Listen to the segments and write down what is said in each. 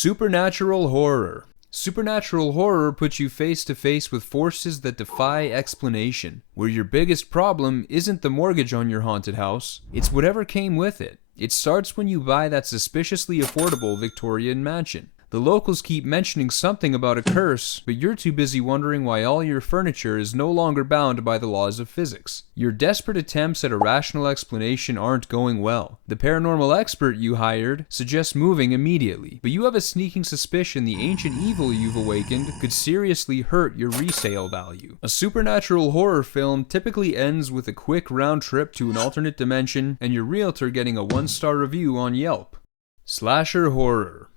Supernatural horror. Supernatural horror puts you face to face with forces that defy explanation, where your biggest problem isn't the mortgage on your haunted house, it's whatever came with it. It starts when you buy that suspiciously affordable Victorian mansion. The locals keep mentioning something about a curse, but you're too busy wondering why all your furniture is no longer bound by the laws of physics. Your desperate attempts at a rational explanation aren't going well. The paranormal expert you hired suggests moving immediately, but you have a sneaking suspicion the ancient evil you've awakened could seriously hurt your resale value. A supernatural horror film typically ends with a quick round trip to an alternate dimension and your realtor getting a 1-star review on Yelp. Slasher horror.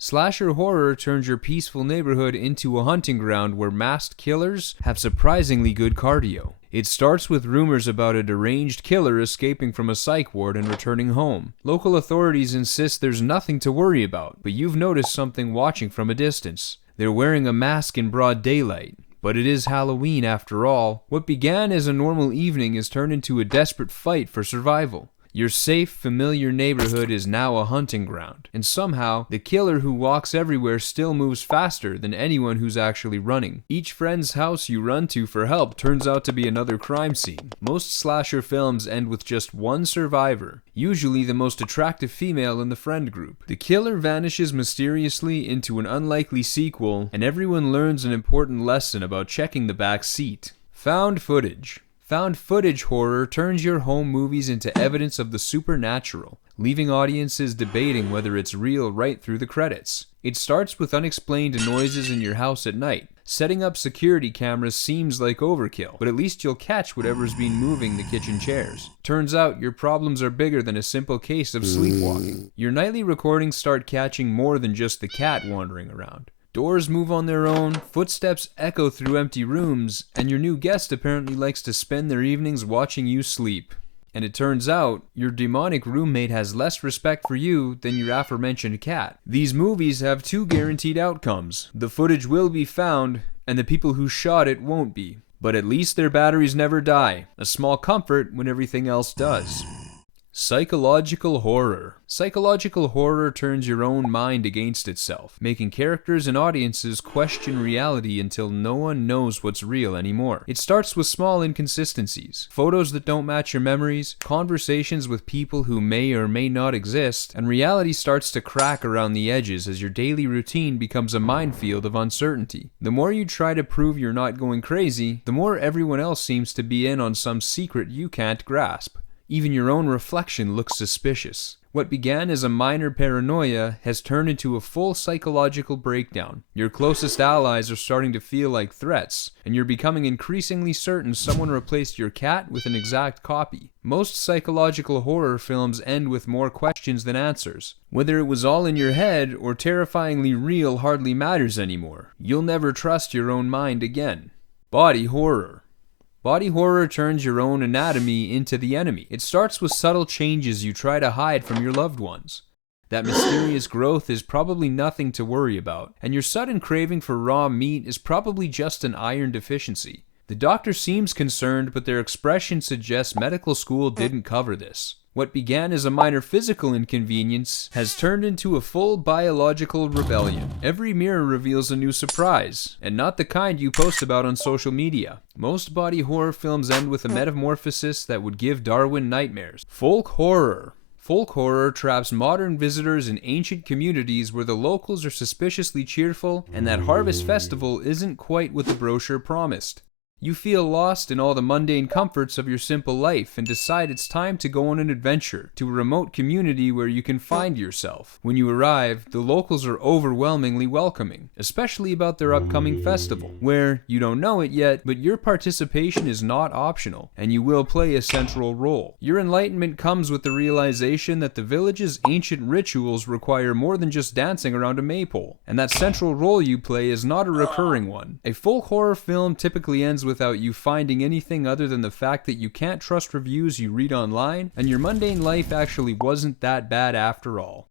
Slasher horror turns your peaceful neighborhood into a hunting ground where masked killers have surprisingly good cardio. It starts with rumors about a deranged killer escaping from a psych ward and returning home. Local authorities insist there's nothing to worry about, but you've noticed something watching from a distance. They're wearing a mask in broad daylight. But it is Halloween after all. What began as a normal evening has turned into a desperate fight for survival. Your safe, familiar neighborhood is now a hunting ground, and somehow, the killer who walks everywhere still moves faster than anyone who's actually running. Each friend's house you run to for help turns out to be another crime scene. Most slasher films end with just one survivor, usually the most attractive female in the friend group. The killer vanishes mysteriously into an unlikely sequel, and everyone learns an important lesson about checking the back seat. Found footage. Found footage horror turns your home movies into evidence of the supernatural, leaving audiences debating whether it's real right through the credits. It starts with unexplained noises in your house at night. Setting up security cameras seems like overkill, but at least you'll catch whatever's been moving the kitchen chairs. Turns out your problems are bigger than a simple case of sleepwalking. Your nightly recordings start catching more than just the cat wandering around. Doors move on their own, footsteps echo through empty rooms, and your new guest apparently likes to spend their evenings watching you sleep. And it turns out, your demonic roommate has less respect for you than your aforementioned cat. These movies have two guaranteed outcomes. The footage will be found, and the people who shot it won't be. But at least their batteries never die. A small comfort when everything else does. Psychological horror. Psychological horror turns your own mind against itself, making characters and audiences question reality until no one knows what's real anymore. It starts with small inconsistencies, photos that don't match your memories, conversations with people who may or may not exist, and reality starts to crack around the edges as your daily routine becomes a minefield of uncertainty. The more you try to prove you're not going crazy, the more everyone else seems to be in on some secret you can't grasp. Even your own reflection looks suspicious. What began as a minor paranoia has turned into a full psychological breakdown. Your closest allies are starting to feel like threats, and you're becoming increasingly certain someone replaced your cat with an exact copy. Most psychological horror films end with more questions than answers. Whether it was all in your head or terrifyingly real hardly matters anymore. You'll never trust your own mind again. Body horror. Body horror turns your own anatomy into the enemy. It starts with subtle changes you try to hide from your loved ones. That mysterious growth is probably nothing to worry about, and your sudden craving for raw meat is probably just an iron deficiency. The doctor seems concerned, but their expression suggests medical school didn't cover this. What began as a minor physical inconvenience has turned into a full biological rebellion. Every mirror reveals a new surprise, and not the kind you post about on social media. Most body horror films end with a metamorphosis that would give Darwin nightmares. Folk horror. Folk horror traps modern visitors in ancient communities where the locals are suspiciously cheerful, and that harvest festival isn't quite what the brochure promised. You feel lost in all the mundane comforts of your simple life and decide it's time to go on an adventure to a remote community where you can find yourself. When you arrive, the locals are overwhelmingly welcoming, especially about their upcoming festival, where you don't know it yet, but your participation is not optional, and you will play a central role. Your enlightenment comes with the realization that the village's ancient rituals require more than just dancing around a maypole, and that central role you play is not a recurring one. A folk horror film typically ends without you finding anything other than the fact that you can't trust reviews you read online, and your mundane life actually wasn't that bad after all.